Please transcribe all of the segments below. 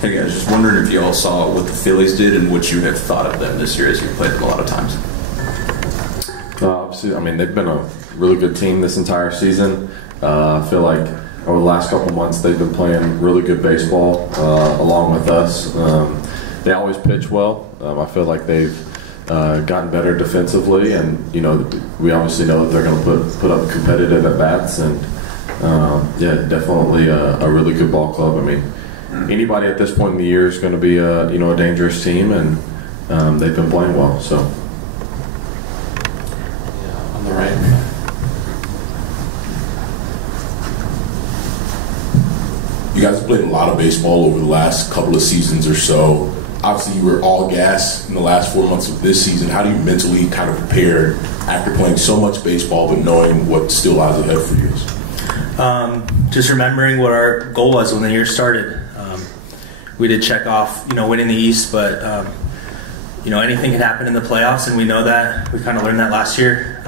Hey guys, just wondering if you all saw what the Phillies did and what you had thought of them this year as you played them a lot of times. Obviously, I mean, they've been a really good team this entire season. I feel like over the last couple months they've been playing really good baseball along with us. They always pitch well. I feel like they've gotten better defensively, and we obviously know that they're going to put up competitive at bats, and yeah, definitely a really good ball club. I mean, anybody at this point in the year is going to be a dangerous team, and they've been playing well. So. Yeah, on the right. You guys have played a lot of baseball over the last couple of seasons or so. Obviously, you were all gas in the last 4 months of this season. How do you mentally kind of prepare after playing so much baseball but knowing what still lies ahead for you? Just remembering what our goal was when the year started. We did check off, winning the East, but anything can happen in the playoffs, and we know that. We kind of learned that last year.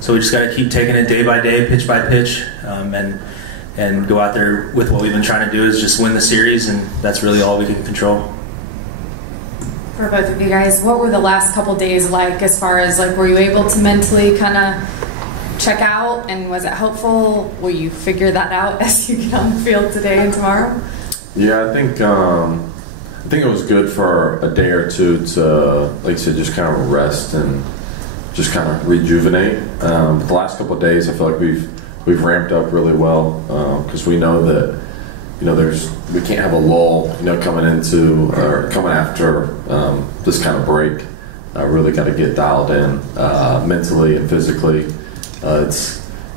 So we just got to keep taking it day by day, pitch by pitch, and go out there with what we've been trying to do is just win the series, and that's really all we can control. For both of you guys, what were the last couple days like as far as were you able to mentally kind of check out, and was it helpful? Will you figure that out as you get on the field today and tomorrow? Yeah, I think it was good for a day or two to, like I said, just kind of rest and just kind of rejuvenate. But the last couple of days, I feel like we've ramped up really well because we know that we can't have a lull coming into or coming after this kind of break. Really got to get dialed in mentally and physically.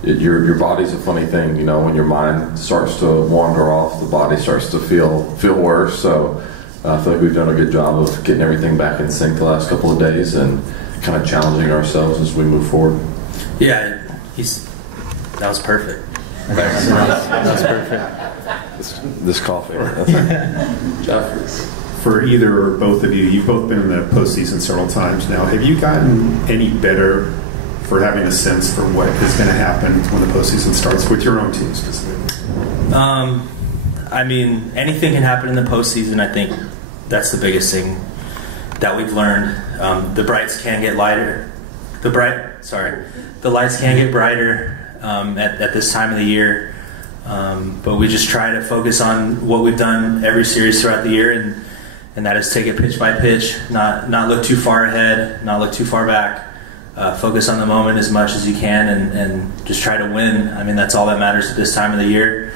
Your body's a funny thing, when your mind starts to wander off, the body starts to feel worse. So I feel like we've done a good job of getting everything back in sync the last couple of days and kind of challenging ourselves as we move forward. Yeah, that was perfect. That was perfect. This coffee. For either or both of you, you've both been in the postseason several times now. Have you gotten any better for having a sense for what is going to happen when the postseason starts with your own team specifically? I mean, anything can happen in the postseason. I think that's the biggest thing that we've learned. The lights can get lighter. The lights can get brighter at this time of the year. But we just try to focus on what we've done every series throughout the year, and that is take it pitch by pitch, not look too far ahead, not look too far back. Focus on the moment as much as you can, and just try to win. I mean, that's all that matters at this time of the year.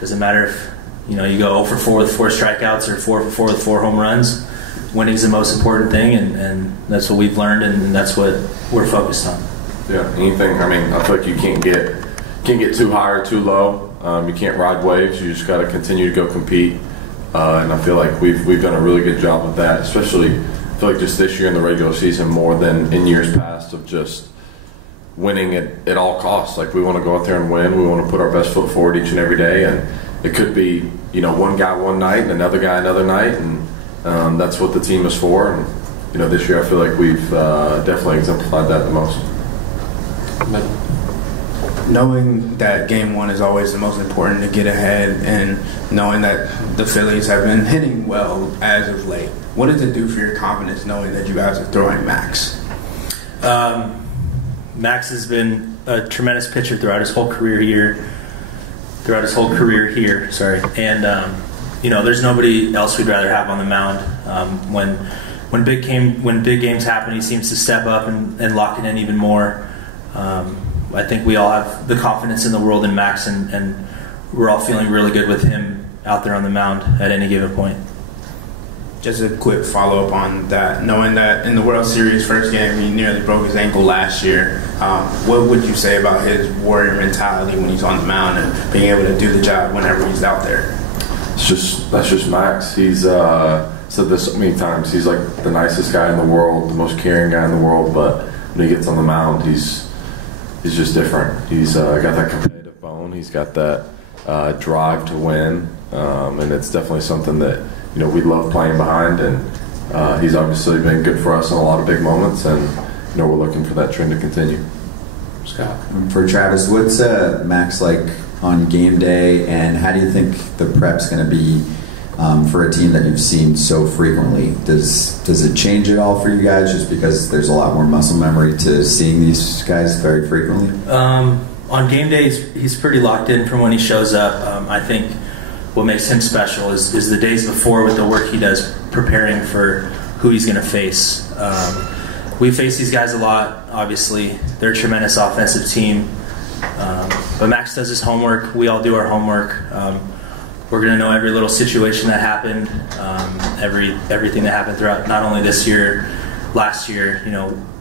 Doesn't matter if you go 0 for 4 with 4 strikeouts or 4 for 4 with 4 home runs. Winning's the most important thing, and that's what we've learned, and that's what we're focused on. Yeah, anything. I mean, I feel like you can't get too high or too low. You can't ride waves. You just got to continue to go compete. And I feel like we've done a really good job of that, especially I feel like just this year in the regular season more than in years past of just winning at all costs. Like, we want to go out there and win. We want to put our best foot forward each and every day. And it could be, one guy one night and another guy another night. And that's what the team is for. And, this year I feel like we've definitely exemplified that the most. Knowing that game one is always the most important to get ahead, and knowing that the Phillies have been hitting well as of late, what does it do for your confidence knowing that you guys are throwing Max? Max has been a tremendous pitcher throughout his whole career here. And there's nobody else we'd rather have on the mound. When big games happen, he seems to step up and lock it in even more. I think we all have the confidence in the world in Max, and we're all feeling really good with him out there on the mound at any given point. Just a quick follow-up on that. Knowing that in the World Series first game, he nearly broke his ankle last year, what would you say about his warrior mentality when he's on the mound and being able to do the job whenever he's out there? That's just Max. He's said this so many times. He's like the nicest guy in the world, the most caring guy in the world, but when he gets on the mound, he's just different. He's got that competitive bone. He's got that drive to win, and it's definitely something that we love playing behind. And he's obviously been good for us in a lot of big moments, and we're looking for that trend to continue. Scott, for Travis, what's Max like on game day, and how do you think the prep's going to be for a team that you've seen so frequently? Does it change at all for you guys, just because there's a lot more muscle memory to seeing these guys very frequently? On game days, he's pretty locked in from when he shows up. I think what makes him special is the days before, with the work he does preparing for who he's going to face. We face these guys a lot, obviously. They're a tremendous offensive team. But Max does his homework. We all do our homework. We're going to know every little situation that happened, everything that happened throughout, not only this year, last year,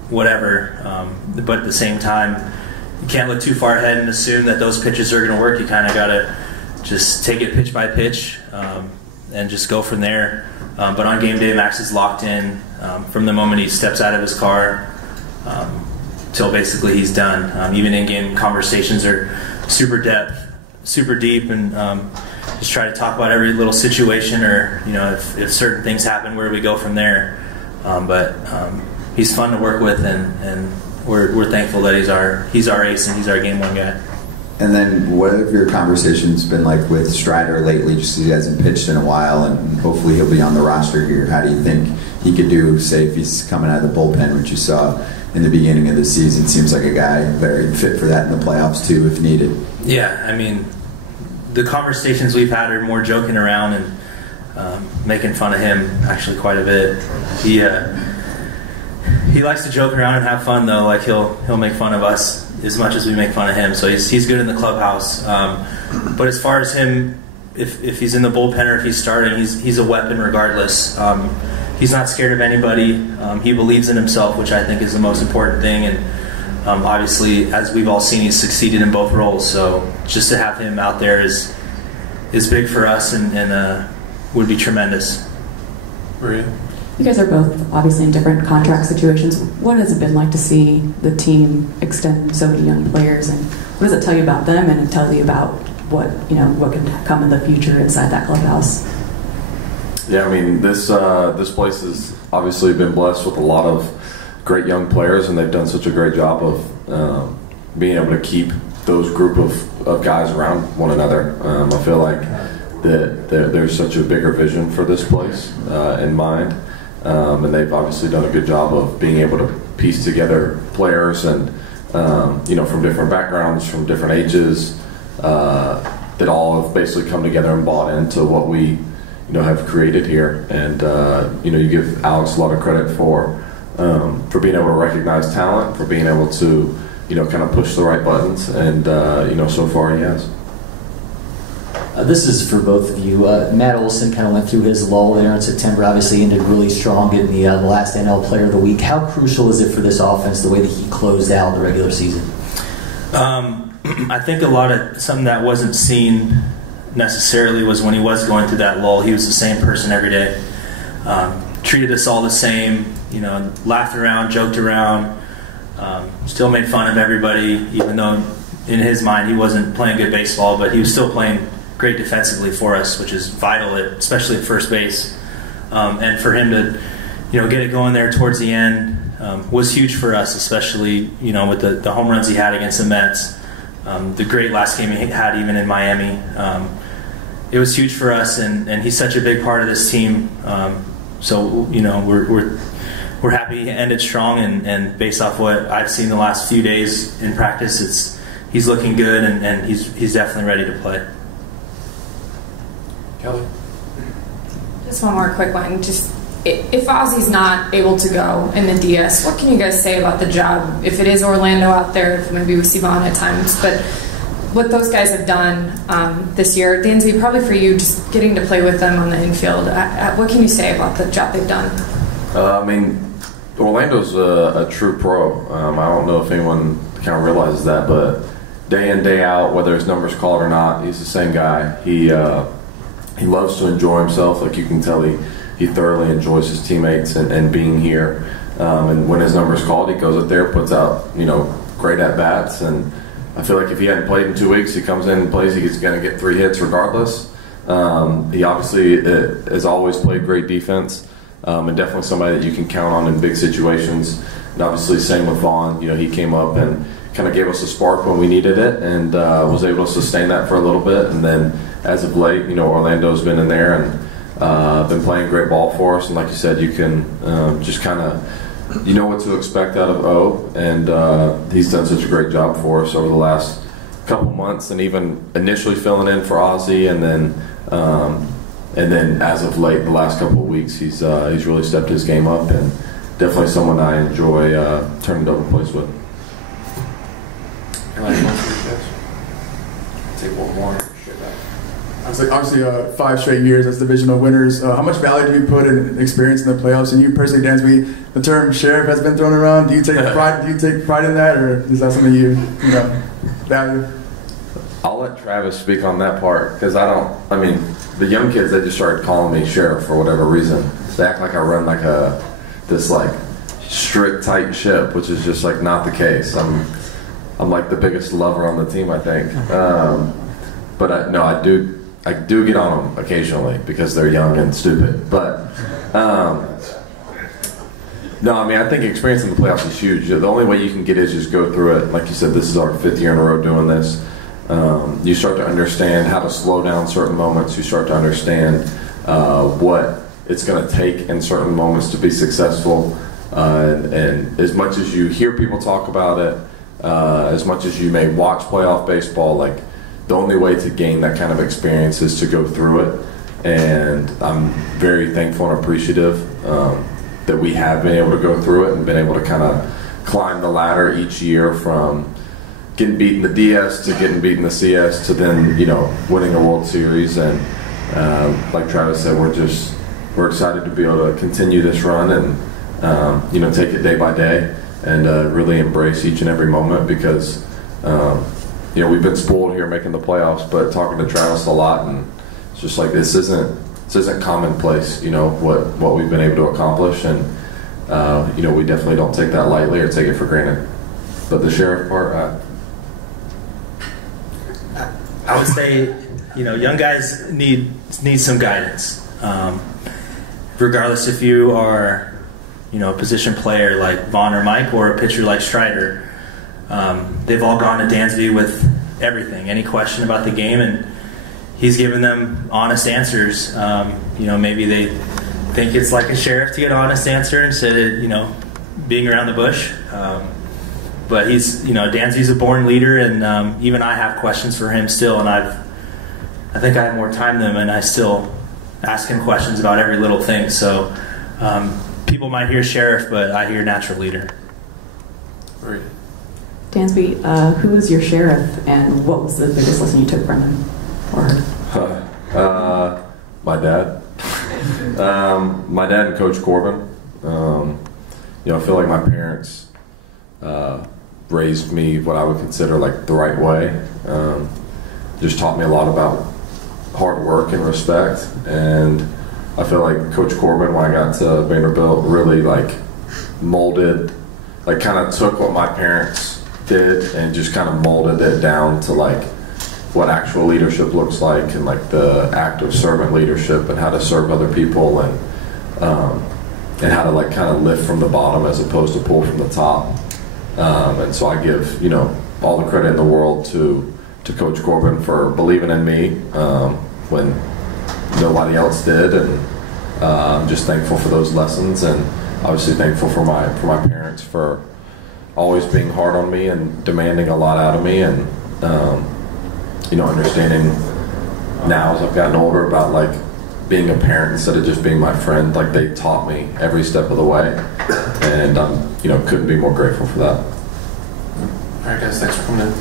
whatever. But at the same time, you can't look too far ahead and assume that those pitches are going to work. You kind of got to just take it pitch by pitch and just go from there. But on game day, Max is locked in from the moment he steps out of his car till basically he's done. Even in-game conversations are super deep, and just try to talk about every little situation, or if certain things happen, where do we go from there. But he's fun to work with, and we're thankful that he's our ace and he's our game one guy. And then what have your conversations been like with Strider lately, just because he hasn't pitched in a while, and hopefully he'll be on the roster here? How do you think he could do, say, if he's coming out of the bullpen, which you saw in the beginning of the season? Seems like a guy very fit for that in the playoffs too, if needed. Yeah, I mean, the conversations we've had are more joking around and making fun of him actually quite a bit. He likes to joke around and have fun, though. Like he'll make fun of us as much as we make fun of him. So he's good in the clubhouse. But as far as him, if he's in the bullpen or if he's starting, he's a weapon regardless. He's not scared of anybody. He believes in himself, which I think is the most important thing. And obviously, as we've all seen, he's succeeded in both roles. So just to have him out there is big for us and would be tremendous. Maria? You guys are both obviously in different contract situations. What has it been like to see the team extend so many young players, and what does it tell you about them and tell you about what can come in the future inside that clubhouse? Yeah, I mean, this place has obviously been blessed with a lot of great young players, and they've done such a great job of being able to keep those group of guys around one another. I feel like that there's such a bigger vision for this place in mind. And they've obviously done a good job of being able to piece together players and from different backgrounds, from different ages, that all have basically come together and bought into what we have created here. And you give Alex a lot of credit for being able to recognize talent, for being able to kind of push the right buttons, and so far he has. This is for both of you. Matt Olson kind of went through his lull there in September. Obviously ended really strong in the last NL Player of the Week. How crucial is it for this offense the way that he closed out the regular season? I think something that wasn't seen necessarily was when he was going through that lull. He was the same person every day. Treated us all the same. Laughed around, joked around. Still made fun of everybody, even though in his mind he wasn't playing good baseball, but he was still playing great defensively for us, which is vital, especially at first base. And for him to, get it going there towards the end was huge for us, especially, with the home runs he had against the Mets, the great last game he had even in Miami. It was huge for us, and he's such a big part of this team. So we're happy he ended strong, and based off what I've seen the last few days in practice, he's looking good, and he's definitely ready to play. Kelly? Just one more quick one. Just if Ozzy's not able to go in the DS, what can you guys say about the job? If it is Orlando out there, if maybe we see Vaughn at times, but what those guys have done this year, Dansby, probably for you, just getting to play with them on the infield, what can you say about the job they've done? I mean, Orlando's a true pro. I don't know if anyone kind of realizes that, but day in, day out, whether his number's called or not, he's the same guy. He loves to enjoy himself. Like, you can tell he thoroughly enjoys his teammates and being here. And when his number's called, he goes up there, puts out great at bats. And I feel like if he hadn't played in 2 weeks, he comes in and plays, he's going to get 3 hits regardless. He obviously has always played great defense, and definitely somebody that you can count on in big situations. And obviously, same with Vaughn. He came up and kind of gave us a spark when we needed it, and was able to sustain that for a little bit. And then as of late, Orlando's been in there and been playing great ball for us. And like you said, you can just kind of, you know what to expect out of O, and he's done such a great job for us over the last couple months, and even initially filling in for Ozzie, and then as of late, the last couple of weeks, he's really stepped his game up, and definitely someone I enjoy turning double plays with. Take one more. Obviously, 5 straight years as divisional winners. How much value do you put in experience in the playoffs? And you personally, Dansby, the term sheriff has been thrown around. Do you take pride? Do you take pride in that, or is that something you value? I'll let Travis speak on that part, because the young kids, they just started calling me sheriff for whatever reason. They act like I run like this strict, tight ship, which is just not the case. I'm like the biggest lover on the team, I think. But I do get on them occasionally because they're young and stupid. But I think experience in the playoffs is huge. The only way you can get it is just go through it. Like you said, this is our 5th year in a row doing this. You start to understand how to slow down certain moments. You start to understand what it's going to take in certain moments to be successful. And as much as you hear people talk about it, as much as you may watch playoff baseball, the only way to gain that kind of experience is to go through it. And I'm very thankful and appreciative that we have been able to go through it and been able to kind of climb the ladder each year, from getting beat in the DS to getting beat in the CS to then winning a World Series. And like Travis said, we're excited to be able to continue this run and take it day by day and really embrace each and every moment, because we've been spoiled here making the playoffs, but talking to Travis a lot, and it's just this isn't commonplace, what we've been able to accomplish, and we definitely don't take that lightly or take it for granted. But the sheriff part, I would say, young guys need some guidance. Regardless if you are, a position player like Vaughn or Mike, or a pitcher like Strider, they've all gone to Dansby with everything, any question about the game, and he's given them honest answers. Maybe they think it's like a sheriff to get an honest answer instead of, being around the bush. But Dansby's a born leader, and even I have questions for him still, and I think I have more time than him, and I still ask him questions about every little thing. So people might hear sheriff, but I hear natural leader. Great. Dansby, who was your sheriff, and what was the biggest lesson you took from him or her? My dad. My dad and Coach Corbin. I feel like my parents raised me what I would consider the right way. Just taught me a lot about hard work and respect, and I feel like Coach Corbin, when I got to Vanderbilt, really molded, kind of took what my parents did and just kind of molded it down to what actual leadership looks like, and the active servant leadership, and how to serve other people, and how to kind of lift from the bottom as opposed to pull from the top. And so I give all the credit in the world to Coach Corbin for believing in me when nobody else did, and I'm just thankful for those lessons, and obviously thankful for my parents for always being hard on me and demanding a lot out of me, and understanding now as I've gotten older about being a parent instead of just being my friend. They taught me every step of the way, and couldn't be more grateful for that. All right, guys, thanks for coming in.